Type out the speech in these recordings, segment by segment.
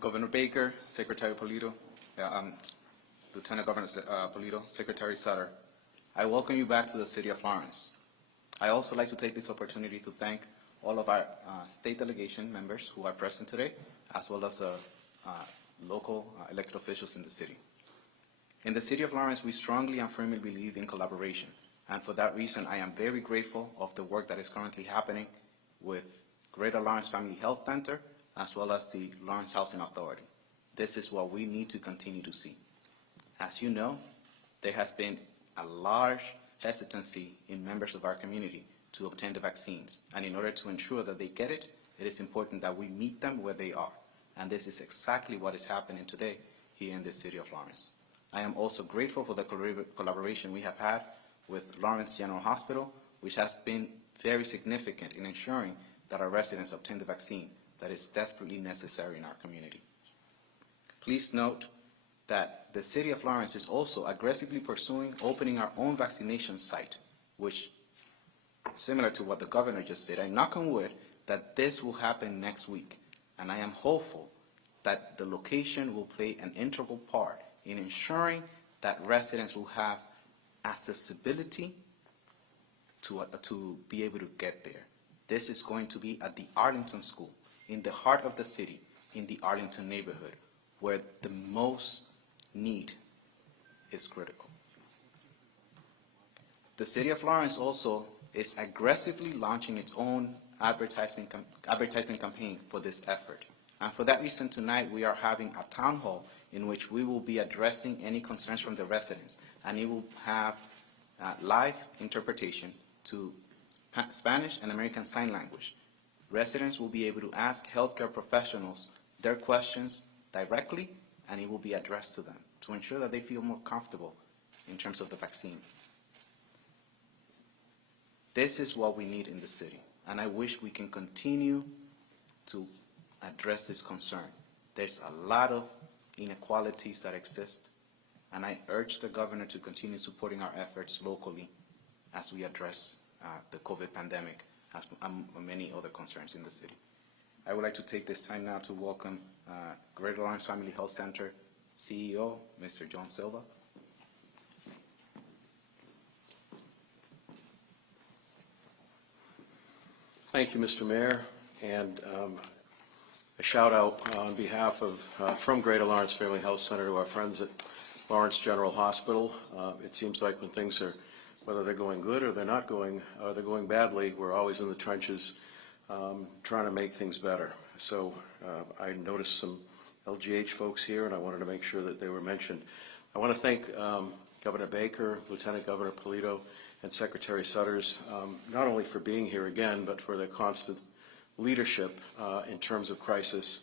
Governor Baker, Secretary Polito, Lieutenant Governor Polito, Secretary Sutter, I welcome you back to the City of Lawrence. I also like to take this opportunity to thank all of our state delegation members who are present today, as well as local elected officials in the city. In the City of Lawrence, we strongly and firmly believe in collaboration, and for that reason, I am very grateful of the work that is currently happening with Greater Lawrence Family Health Center, as well as the Lawrence Housing Authority. This is what we need to continue to see. As you know, there has been a large hesitancy in members of our community to obtain the vaccines, and in order to ensure that they get it, it is important that we meet them where they are. And this is exactly what is happening today here in the City of Lawrence. I am also grateful for the collaboration we have had with Lawrence General Hospital, which has been very significant in ensuring that our residents obtain the vaccine that is desperately necessary in our community. Please note that the City of Lawrence is also aggressively pursuing opening our own vaccination site, which, similar to what the governor just said, I knock on wood that this will happen next week. And I am hopeful that the location will play an integral part in ensuring that residents will have accessibility to be able to get there. This is going to be at the Arlington School, in the heart of the city, in the Arlington neighborhood, where the most need is critical. The City of Lawrence also is aggressively launching its own advertising campaign for this effort. And for that reason, tonight we are having a town hall in which we will be addressing any concerns from the residents, and it will have live interpretation to Spanish and American Sign Language. Residents will be able to ask healthcare professionals their questions directly, and it will be addressed to them to ensure that they feel more comfortable in terms of the vaccine. This is what we need in the city, and I wish we can continue to address this concern. There's a lot of inequalities that exist, and I urge the governor to continue supporting our efforts locally as we address the COVID pandemic and many other concerns in the city. I would like to take this time now to welcome Greater Lawrence Family Health Center CEO, Mr. John Silva. Thank you, Mr. Mayor, and a shout out on behalf of from Greater Lawrence Family Health Center to our friends at Lawrence General Hospital. It seems like when things are, whether they're going good or they're not going, or they're going badly, we're always in the trenches trying to make things better. So I noticed some LGH folks here, and I wanted to make sure that they were mentioned. I want to thank Governor Baker, Lieutenant Governor Polito, and Secretary Sutters, not only for being here again, but for their constant leadership in terms of crisis.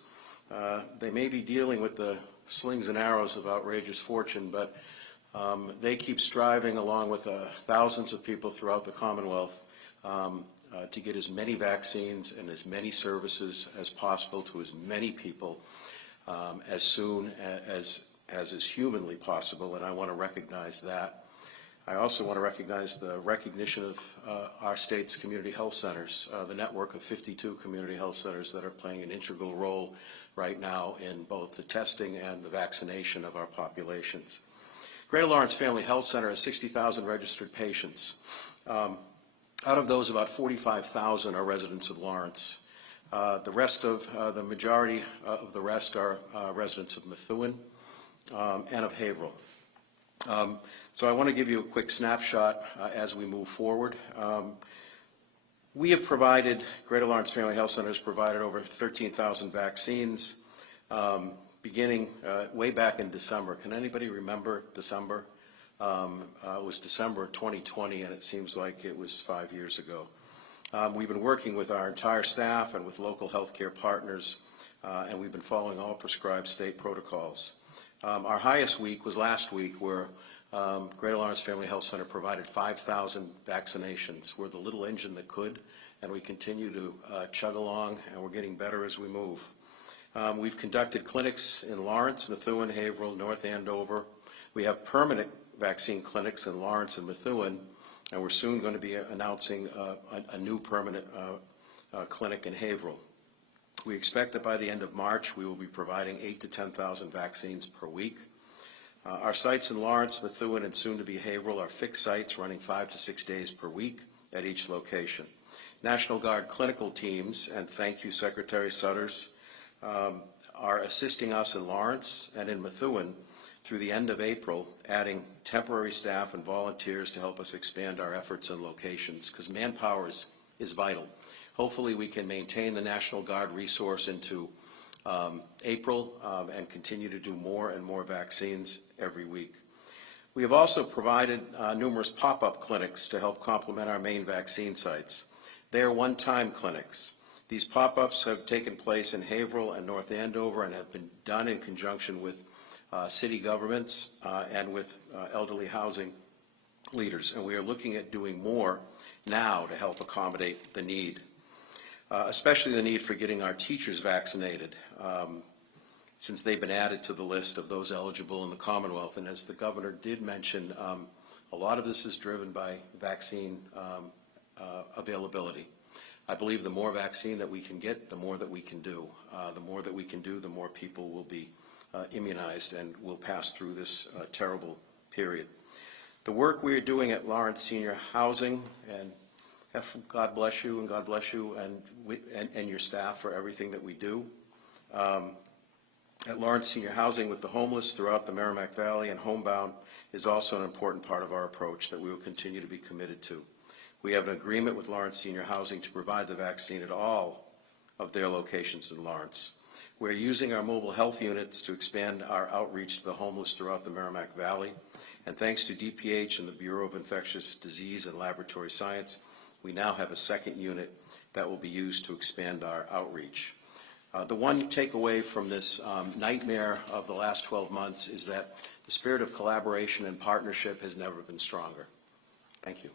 They may be dealing with the slings and arrows of outrageous fortune, but they keep striving along with thousands of people throughout the Commonwealth to get as many vaccines and as many services as possible to as many people as soon as is humanly possible, and I want to recognize that. I also want to recognize the recognition of our state's community health centers, the network of 52 community health centers that are playing an integral role right now in both the testing and the vaccination of our populations. Greater Lawrence Family Health Center has 60,000 registered patients. Out of those, about 45,000 are residents of Lawrence. The majority of the rest are residents of Methuen and of Haverhill. So I want to give you a quick snapshot as we move forward. We have provided, Greater Lawrence Family Health Center has provided over 13,000 vaccines beginning way back in December. Can anybody remember December? It was December 2020, and it seems like it was 5 years ago. We've been working with our entire staff and with local healthcare partners, and we've been following all prescribed state protocols. Our highest week was last week, where Greater Lawrence Family Health Center provided 5,000 vaccinations. We're the little engine that could, and we continue to chug along, and we're getting better as we move. We've conducted clinics in Lawrence, Methuen, Haverhill, North Andover. We have permanent vaccine clinics in Lawrence and Methuen, and we're soon going to be announcing a new permanent clinic in Haverhill. We expect that by the end of March, we will be providing 8,000 to 10,000 vaccines per week. Our sites in Lawrence, Methuen, and soon to be Haverhill are fixed sites running 5 to 6 days per week at each location. National Guard clinical teams, and thank you Secretary Sutters, are assisting us in Lawrence and in Methuen through the end of April, adding temporary staff and volunteers to help us expand our efforts and locations, because manpower is vital. Hopefully we can maintain the National Guard resource into April and continue to do more and more vaccines every week. We have also provided numerous pop-up clinics to help complement our main vaccine sites. They are one-time clinics. These pop-ups have taken place in Haverhill and North Andover and have been done in conjunction with city governments and with elderly housing leaders. And we are looking at doing more now to help accommodate the need, especially the need for getting our teachers vaccinated, since they've been added to the list of those eligible in the Commonwealth. And as the governor did mention, a lot of this is driven by vaccine availability. I believe the more vaccine that we can get, the more that we can do. The more that we can do, the more people will be immunized and will pass through this terrible period. The work we are doing at Lawrence Senior Housing, and God bless you, and God bless you and your staff for everything that we do. At Lawrence Senior Housing with the homeless throughout the Merrimack Valley and homebound is also an important part of our approach that we will continue to be committed to. We have an agreement with Lawrence Senior Housing to provide the vaccine at all of their locations in Lawrence. We're using our mobile health units to expand our outreach to the homeless throughout the Merrimack Valley. And thanks to DPH and the Bureau of Infectious Disease and Laboratory Science, we now have a second unit that will be used to expand our outreach. The one takeaway from this nightmare of the last 12 months is that the spirit of collaboration and partnership has never been stronger. Thank you.